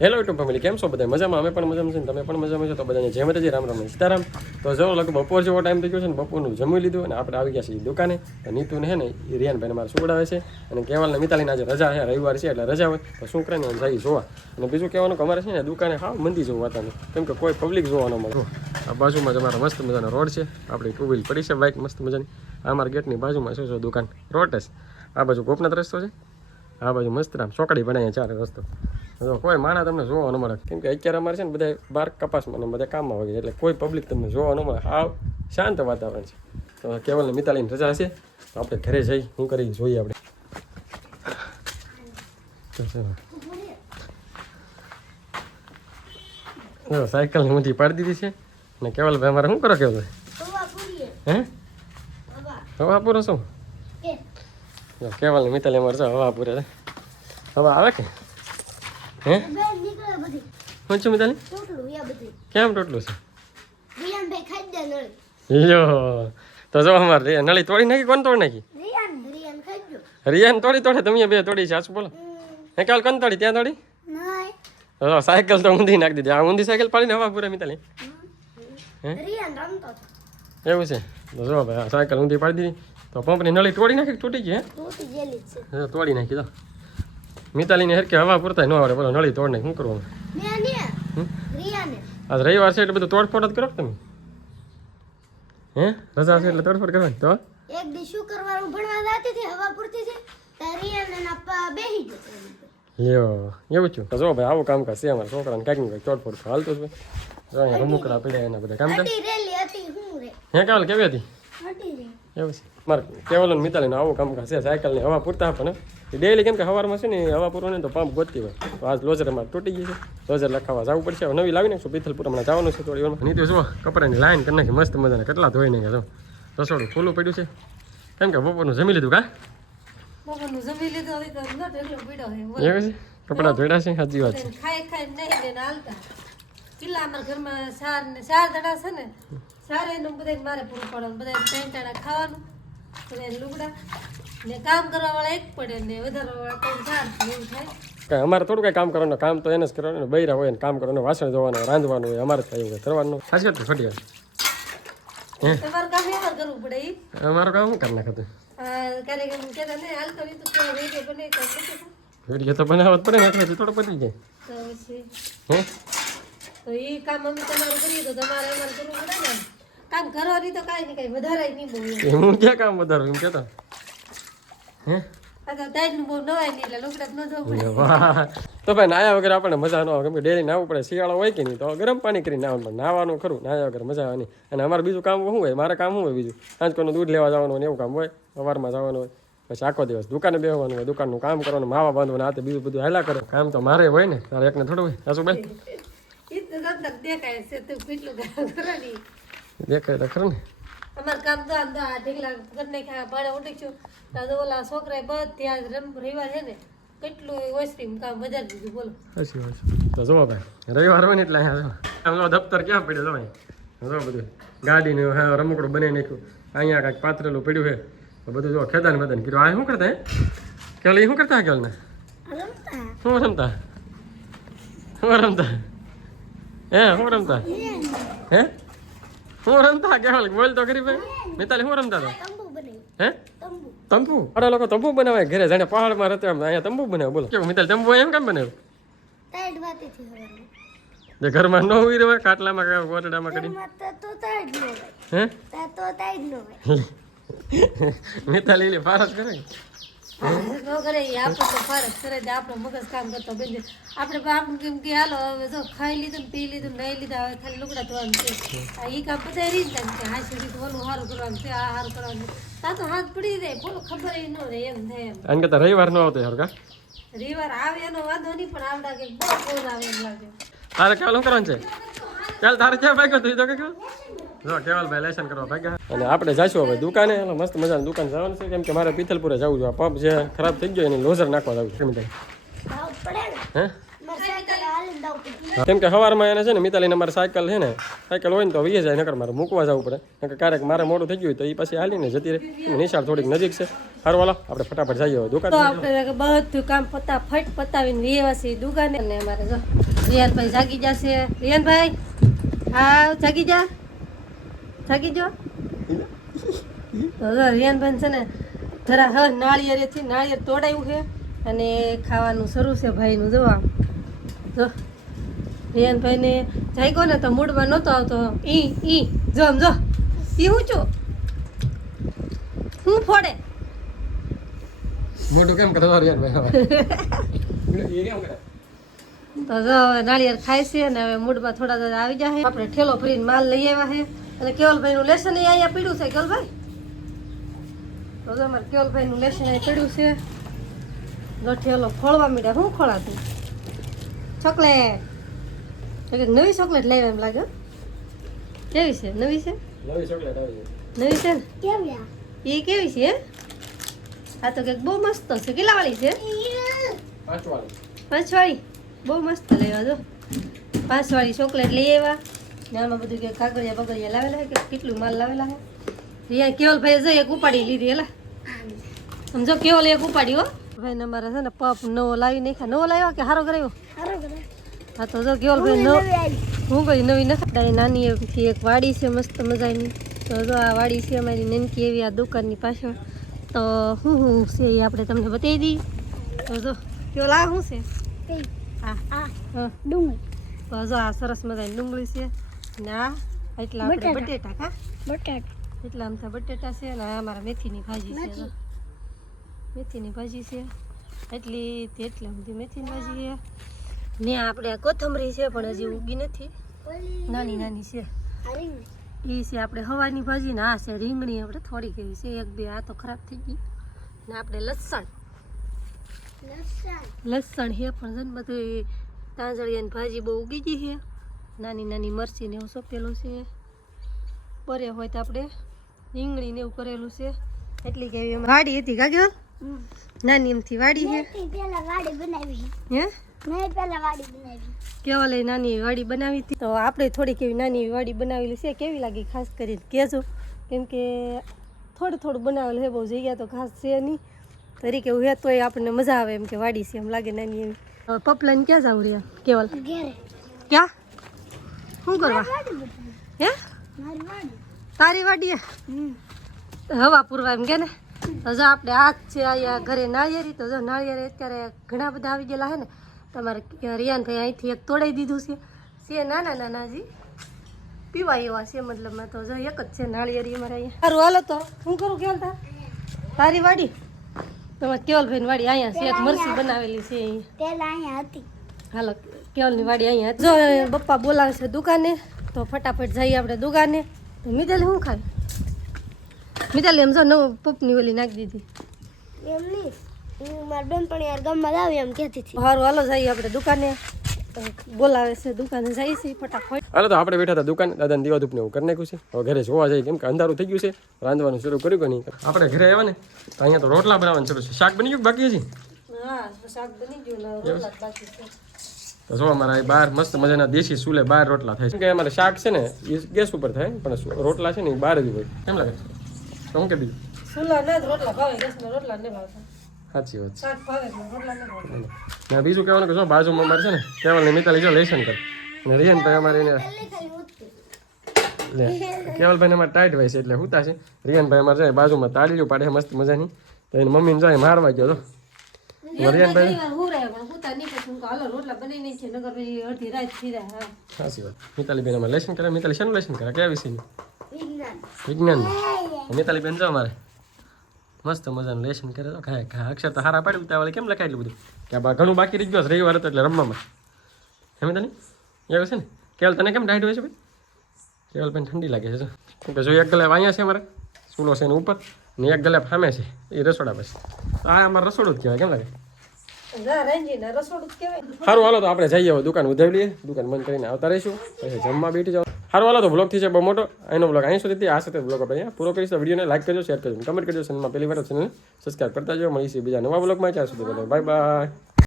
Hello YouTube family કેમ છો બધા મજામાં? અમે પણ મજામાં છે તમે પણ મજામાં છો? તો બધાને જય માતાજી, રામ રામ સીતારામ. તો જો લગભગ બપોર જેવો ટાઈમ થઈ ગયો છે ને, બપોરનું જમી લીધું અને આપણે આવી ગયા છીએ દુકાને. તો નીતુને હે ને, એ રિયાનભાઈને મારે સુવડાવે છે અને કેવલને મિતાલીને આજે રજા છે રવિવાર છે એટલે રજા હોય તો શું કરે ને આમ જઈ જોવા. અને બીજું કહેવાનું કે અમારે છે ને, દુકાને હાવ મંદી જેવું કેમ કે કોઈ પબ્લિક જોવા ન આ બાજુમાં જ અમારા મસ્ત મજાનો રોડ છે. આપણી ટુ વ્હીલ પડી છે બાઇક મસ્ત મજાની. આ અમારા ગેટની બાજુમાં છે દુકાન. રોડ જ. આ બાજુ ગોપનાથ રસ્તો છે. આ બાજુ મસ્ત રામ ચોકડી બનાવીએ ચારે રસ્તો. જો કોઈ માણા તમને જોવા ન મળે કેમ કે અત્યારે અમારે છે ને બધા બાર કપાસમાં ને બધા કામમાં હોય એટલે કોઈ પબ્લિક તમને જોવા ન મળે હાવ શાંત વાતાવરણ છે તો કેવલ ને મિતાલીની રજા હશે તો આપણે ઘરે જઈ શું કરી જોઈએ આપણે તો ચાલો. જો સાયકલની ઊંધી પાડી દીધી છે ને કેવલભાઈ અમારે શું કરો કેવલભાઈ હે હવા પૂરો શું જો કેવલ ને મિતાલી અમારે છે હવા પૂરે છે હવા આવે કે હે? શું છું મિતાલી? કેમ ટોટલું છે? યો તો જો અમારે રિયા નળી તોડી નાખી કોણ તોડી નાખી? રિયાને તોડી તોડે તમે બે તોડી છે બોલો. હે કાલ કોણ તોડી? ત્યાં તોડી? હા સાયકલ તો ઊંધી નાખી દીધી. આ ઊંધી સાયકલ પાડીને હવા પૂરે મિતાલી. એવું છે? તો જો ભાઈ સાયકલ ઊંધી પાડી દીધી. તો પંપની નળી તોડી નાખી તૂટી ગઈ હે? તોડી નાખી તો મિતાલીને હેરકે હવા પૂરતા ન આવડે. બોલો નળી તોડ નાખી શું કરવું? આજ રવિવાર છે એટલે બધું તોડફોડ જ કરો તમે. હે? રજા છે એટલે તોડફોડ કરવાની. તો? એક દી શું કરવાનું? ભણવા જતી હતી હવા પૂરતી છે. તારી નાપા બેહી જશે લ્યો એવું છું તો જો ભાઈ આવું કામ કરશે અમારા છોકરાને. કાંઈક ને કાંઈક તોડફોડ તો હાલતું જ જો અહીંયા રમુકડા પડ્યા એના બધા કામ કરે હે કાલ કેવી હતી? એવું છે. મારે કેવલ મિતાલીને આવું કામ કરશે. સાયકલને હવા પૂરતા આપે ને. ડેલી કેમ કે સવારમાં છે ને હવા પૂરો ને તો પંપ ગોતતી હોય. તો આજ લોજર અમારે તૂટી ગઈ છે. લોજર લખાવા જવું પડશે. હવે નવી લાવી નાખશું પીથલપુર હમણાં જવાનું છે થોડી વાર નહીં તો જો કપડાની લાઈન કરી નાખી. મસ્ત મજાને. કેટલા ધોઈ નાખ્યા જો. રસોડું ખુલ્લું પડ્યું છે. કેમ કે બપોરનું જમી લીધું કા? કપડા. એવું છે? સાચી વાત છે. ખાઈ ખાઈ નહીં ને હાલતા. કિલ્લા અમારા ઘરમાં સાર ને ચાર દડા છે ને સારે એનું બધા મારે પૂરું પડવાનું. બધા ત્રણ ખાવાનું બધા લુગડા. ને કામ કરવા વાળા એક પડે ને વધારવા વાળા ત્રણ ચાર એવું થાય. અમારે થોડું કાંઈ કામ કરવાનું કામ તો એને જ કરવાનું ને બૈરા હોય ને કામ કરવાનું વાસણ ધોવાનું રાંધવાનું હોય અમારે થાય એવું કરવાનું. સાચી વાત ખોટી વાત? તમારું કામ એમાં કરવું પડે અમારું કામ શું કરી નાખતું. વીડિયો તો બનાવવા પડે ને એટલે થોડો પતી જાય. હે? તો એ કામ અમે તમારું કરીએ તો તમારે અમારે કરવું પડે ને. કામ કરવાની તો કાંઈ નહીં કાંઈ વધારે નહીં બહુ હું ક્યાં કામ વધારું એમ કહેતો? હે? તો ભાઈ નાયા વગર આપણને મજા ન આવે. કેમ કે ડેલી નાવું પડે શિયાળો હોય કે નહીં તો ગરમ પાણી કરીને નાવાનું. નાવાનું ખરું નાયા વગર મજા આવે નહીં. અને અમારે બીજું કામ શું હોય? મારે કામ શું હોય બીજું? સાંજ કોઈનું દૂધ લેવા જવાનું હોય એવું કામ હોય? સવારમાં જવાનું હોય. પછી આખો દિવસ દુકાને બેહવાનું હોય દુકાનનું કામ કરવાનું માવા બાંધવાનું હાથે બીજું બધું હાલા કરે. કામ તો મારે હોય ને તારે એકને થોડું હોય. સાસુ ભાઈ દેખાય તો ખરું ને. અમારે કામ તો આમ તો આ ઢીકલા કરી નાખ્યા ભાડે ઉઠી છું તો ઓલા છોકરાએ બધી રમ રવિવાર છે ને કેટલું ઓછરી કામ વધારી દીધું બોલો. હસી હસી તો જુઓ ભાઈ રવિવાર હોય ને એટલે અહીંયા આમ દફતર ક્યાં પડ્યો જો ભાઈ જો બધું. ગાડીનું હા રમકડું બનાવી નાખ્યું. અહીંયા કાંઈક પાથરેલું પડ્યું છે. તો બધું જો ખેદાન બધાને કીધું આ શું કરતા કેલ એ શું કરતા ને રમતા. શું રમતા? શું રમતા? હે શું રમતા? હે? શું રમતા? કેવલ બોલ તો ખરી ભાઈ. મિતાલી શું રમતા હતા હે તંબુ તંબુ. અરે લોકો તંબુ બનાવે ઘરે જાણે પહાડમાં રહેતા હોય, અહીંયા તંબુ બનાવે બોલો. કેવું મિતાલી તંબુ એમ કેમ બનાવ્યું? જે ઘરમાં ન ઉઈ રહેવાય ખાટલામાં કે ગોટડામાં કરી? તો તો નો હે? તા તો તાઈડ નો મિતાલી ફારસ કરે. ન કરે ઈ આપણે તો ફરક કરે આપણો મગજ કામ કરતો બેન આપણે બાપ કેમ કે હાલો હવે જો ખાઈ લીધું પી લીધું ને લીધા હવે ખાલી લુગડા ધોવાનું છે ઈ કામ બધા ને કે હા સુધી તો સારું કરવાનું છે આ સારું કરવાનું છે તા હાથ પડી જાય બોલો ખબર ય ન એમ થાય એમ રવિવાર નો આવતો યાર કા રવિવાર આવે એનો વાંધો નહીં પણ આવડા કે બહુ આવે એમ લાગે. તારે કેવું કરવાનું છે? ચાલ તારે ક્યાં ભાઈ તું? તો કે? જો કેવલ લેસન કરવા ભાગ્યા. અને આપણે જઈશું હવે દુકાને. એટલે મસ્ત મજાની દુકાન જવાનું છે. કેમ કે મારે પિથલપુરે જવું છે. પંપ જે ખરાબ થઈ ગયો એની લોઝર નાખવા જવું છે. મિતાલી કેમ કે સવારમાં એને છે ને મિતાલીને મારે સાયકલ છે ને સાયકલ હોય ને તો વીએ જાય નકર મારે મૂકવા જવું પડે. નકર ક્યારેક મારે મોડું થઈ ગયું તો એ પછી હાલીને જતી રહે. નિશાળ થોડીક નજીક છે. સારું વાલો આપણે ફટાફટ જઈએ હવે દુકાન. તો આપણે બધું કામ ફટાફટ પતાવીને છે દુકાને. અને અમારે જો રિયાનભાઈ જાગી જશે રિયાનભાઈ હા જાગી જા. જાગી જો રિયાનભાઈ છે ને જરા હ નાળિયેરેથી નાળિયેર તોડાયું છે અને ખાવાનું શરૂ છે ભાઈનું જો આમ. જો. રિયાનભાઈને જાગ્યો ને તો મૂડમાં નહોતો આવતો. ઈ ઈ જો આમ જો. ઈ હું છું? હું ફોડે? મોટું કેમ કરે યાર ભાઈ એ કેમ કરે? તો જો હવે નાળિયેર ખાય છે અને હવે મૂડમાં થોડા દાડા આવી જાય આપણે ઠેલો ભરીને માલ લઈ આવ્યા છે. અને કેવલભાઈનું લેસન એ અહીંયા પીડ્યું છે કેવલભાઈ? તો જો અમારે કેવલભાઈનું લેસન અહીં પીડ્યું છે. ગઠિયાલો ખોળવા મીડા શું ખોળાતું? ચોકલેટ. તો કે નવી ચોકલેટ લાવ્યા એમ લાગે કેવી છે? નવી છે? નવી ચોકલેટ આવી નવી છે ને? એ કેવી છે હે? આ તો કંઈક બહુ મસ્ત છે. કેટલા વાળી છે? પાંચ વાળી પાંચ વાળી બહુ મસ્ત લેવા જો પાંચ વાળી ચોકલેટ લઈ આવ્યા. આમાં બધું કે કાગળિયા બગળિયા લાવેલા કે કેટલું માલ લાવેલા અહીંયા કેવલ ભાઈ જો એક ઉપાડી લીધી એલા સમજો કેવલ એક ઉપાડી હો. ભાઈ અમારે છે ને પપ નવો લાવી નાખ્યા. નવો લાવ્યો કે સારો કરાવ્યો? હા તો જો કેવલ ભાઈ નવો હું કઈ નવી નખાય નાની એવી એક વાડી છે મસ્ત મજાની. તો જો આ વાડી છે અમારી નાનકી એવી આ દુકાનની પાછળ. તો શું શું છે એ આપણે તમને બતાવી દઈએ. તો જો કેવલ આ શું છે? હા. હા. ડુંગળી. તો જો આ સરસ મજાની ડુંગળી છે. ને એટલા આપણે બટેટા કા બટેટા એટલા આમ બટેટા છે આ અમારા મેથીની ભાજી છે. મેથીની ભાજી છે. એટલી તે એટલી બધી મેથીની ભાજી છે. ને આપણે આ કોથમરી છે પણ હજી ઉગી નથી. નાની નાની છે. એ છે આપણે હવાની ભાજી ને આ છે રીંગણી. આપણે થોડી કહી છે એક બે આ તો ખરાબ થઈ ગઈ. ને આપણે લસણ. લસણ. હે છે પણ ને બધું તાંજળિયાની ભાજી બહુ ઉગી ગઈ છે. નાની નાની મરચીને એવું સોંપેલું છે. બરે હોય તો આપણે રીંગણીને એવું કરેલું છે. એટલી કે વાડી હતી કાગ્યો નાની એમથી વાડી છે. પેલા વાડી બનાવી. હે? મેં વાડી બનાવી. કેવલે નાની એવી વાડી બનાવી હતી. તો આપણે થોડીક એવી નાની વાડી બનાવેલી છે. કેવી લાગી ખાસ કરીને કહેજો. કેમ કે થોડું થોડું બનાવેલું છે બહુ જગ્યા તો ખાસ છે નહીં. તરીકે એવું હે તોય આપણને મજા આવે એમ કે વાડી છે એમ લાગે નાની એવી. પપલાને ક્યાં જાવ રહ્યા? કેવલ ક્યાં? શું કરવા? હે? તારી વાડીએ? હવા પૂરવા એમ કે ને? તો જો આપણે આ જ છે અહીંયા ઘરે નાળિયેરી તો જો નાળિયેરી અત્યારે ઘણા બધા આવી ગયેલા છે ને. તમારે રિયાન થઈ અહીંથી એક તોડાઈ દીધું છે. છે નાના નાના હજી પીવા એવા છે મતલબમાં તો જો એક જ છે નાળિયેરી અમારે અહીંયા. સારું હાલો તો. શું કરું કેવલ તા તારી વાડી? તમારે કેવલભાઈ વાડી અહીંયા છે એક મરસી બનાવેલી છે અહીંયા. પેલા અહીંયા હતી. હાલો. કેવલની વાડી અહીંયા? જો પપ્પા બોલાવે છે દુકાને તો ફટાફટ જઈએ આપણે દુકાને. તો મિતાલી શું ખાય? મિતાલી એમ જો નવું પપની ઓલી નાખી દીધી. એમ નહીં હું મારા બેન પણ યાર ગામમાં લાવી એમ કહેતી હતી. સારું હાલો જઈએ આપણે દુકાને. બોલાવે છે દુકાને જઈએ છીએ ફટાફટ. હાલો તો આપણે બેઠા હતા દુકાન. દાદાને દીવા ધૂપને એવું કરી નાખ્યું છે. હવે ઘરે જોવા જઈએ કેમ કે અંધારું થઈ ગયું છે. રાંધવાનું શરૂ કર્યું કે નહીં? આપણે ઘરે આવ્યા ને તો અહીંયા તો રોટલા બનાવવાનું શરૂ છે. શાક બની ગયું બાકી હજી? હા શાક બની ગયું રોટલા બાકી છે. તો જો અમારા બહાર મસ્ત મજાના દેશી સુલે બહાર રોટલા થાય કે અમારે શાક છે ને એ ગેસ ઉપર થાય પણ રોટલા છે ને એ બહાર જ હોય. કેમ લાગે તો હું કે બીજું સુલા ના રોટલા ભાવે ગેસના રોટલા નહીં ભાવતા. સાચી વાત શાક ભાવે રોટલા નહીં ભાવતા. છે બીજું કહેવાનું કે જો બાજુમાં અમારે છે ને કેવલ ને મિતાલી જો લેશન કર. અને રિયનભાઈ અમારે એને લે કેવલભાઈને અમારે ટાઈટ હોય છે એટલે હુતા છે. રિયનભાઈ અમારે જાય બાજુમાં તાળીઓ પાડે મસ્ત મજાની. તો એની મમ્મીને જાય મારવા ગયો તો રિયનભાઈ ઘણી વાર હું રહે પણ હું તાર નહીં પછી હાલો રોટલા બની નહીં છે નગર અડધી રાત થઈ જાય હા. સાચી વાત. મિતાલી બેન અમારે લેશન કરે મિતાલી શેનું લેશન કરે કયા વિષયનું? વિજ્ઞાન. વિજ્ઞાન. મિતાલી બેન જો અમારે. મસ્ત મજાનું લેશન કરે તો ખાય ખાય. અક્ષર તો હારા પાડી ઉતાવળે કેમ લખાય એટલું બધું? કે આ બા ઘણું બાકી રહી ગયો છે રવિવાર હતો એટલે રમવામાં. હે તને એવું છે ને? કેવલ તને કેમ ટાઈટ હોય છે ભાઈ? કેવલ બેન ઠંડી લાગે છે જો. કે જો એક ગલે અહીંયા છે અમારે ચૂલો છે એની ઉપર ને એક ગલે ફામે છે એ રસોડા પછી. આ અમારે રસોડું જ કહેવાય કેમ લાગે? સારું હાલો, તો આપણે જઈએ હવે દુકાન ઉધાવી લઈએ દુકાન બંધ કરીને આવતા રહીશું. પછી જમવા બેઠી જાઓ. સારું હાલો, તો બ્લોગ છે બહુ મોટો. એનો બ્લોગ અહીં સુધી આ સાથે બ્લોગ આપણે પૂરો કરીશું. વિડીયોને લાઈક કરજો શેર કરજો કમેન્ટ કરજો. ચેનલમાં પહેલી વાર ચેનલ સબસ્ક્રાઈબ કરતા જાઓ મળીશું બીજા નવા બ્લોગમાં ત્યાં સુધી બાય બાય